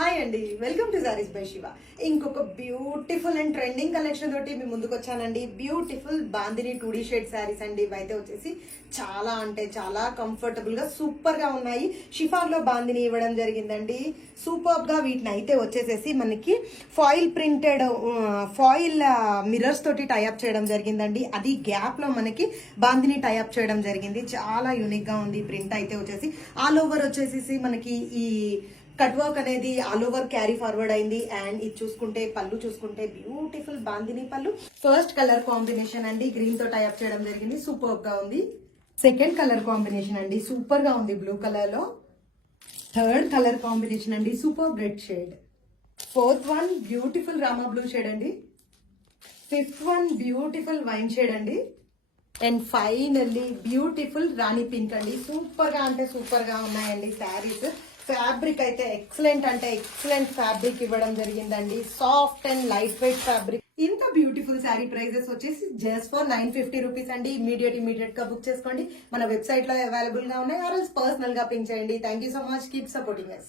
Hi అండి, welcome to saris by Shiva. ఇంకొక beautiful and trending collection తోటి మీ ముందుకు వచ్చానండి. Beautiful bandhani 2D shade saris అండి. ఇవైతే వచ్చేసి చాలా అంటే చాలా కంఫర్టబుల్ గా సూపర్ గా ఉన్నాయి. షిఫాన్ లో బాందిని ఇవ్వడం జరిగిందండి. సూపర్ గా వీటిని అయితే వచ్చేసేసి మనకి ఫాయిల్ ప్రింటెడ్ ఫాయిల్ మిర్రర్స్ తోటి టైఅప్ చేయడం జరిగిందండి. అది గ్యాప్ లో మనకి బాందిని టైఅప్ చేయడం జరిగింది. చాలా యూనిక్ గా ఉంది. ప్రింట్ అయితే వచ్చేసి ఆల్ ఓవర్ వచ్చేసేసి మనకి ఈ కట్ వర్క్ అనేది ఆల్ ఓవర్ క్యారీ ఫార్వర్డ్ అయింది. అండ్ ఇది చూసుకుంటే పళ్ళు చూసుకుంటే బ్యూటిఫుల్ బాందిని పళ్ళు. ఫస్ట్ కలర్ కాంబినేషన్ అండి, గ్రీన్ తో టైఅప్ చేయడం జరిగింది. సూపర్ గా ఉంది. సెకండ్ కలర్ కాంబినేషన్ అండి, సూపర్ గా ఉంది బ్లూ కలర్ లో. థర్డ్ కలర్ కాంబినేషన్ అండి, super red shade. Fourth one beautiful Rama blue shade అండి. Fifth one beautiful wine shade అండి. And finally beautiful Rani pink అండి. సూపర్ గా అంటే సూపర్ గా ఉన్నాయండి శారీస్. ఫ్యాబ్రిక్ అయితే ఎక్సలెంట్ అంటే ఎక్సలెంట్ ఫ్యాబ్రిక్ ఇవ్వడం జరిగిందండి. Soft and light weight fabric. ఇంత బ్యూటిఫుల్ శారీ ప్రైజెస్ వచ్చేసి జస్ట్ ఫర్ 950 రూపీస్ అండి. ఇమీడియట్ గా బుక్ చేసుకోండి. మన వెబ్సైట్ లో అవైలబుల్ గా ఉన్నాయి. ఆర్ఎల్స్ పర్సనల్ గా పింక్ చేయండి. Thank you so much. Keep supporting us.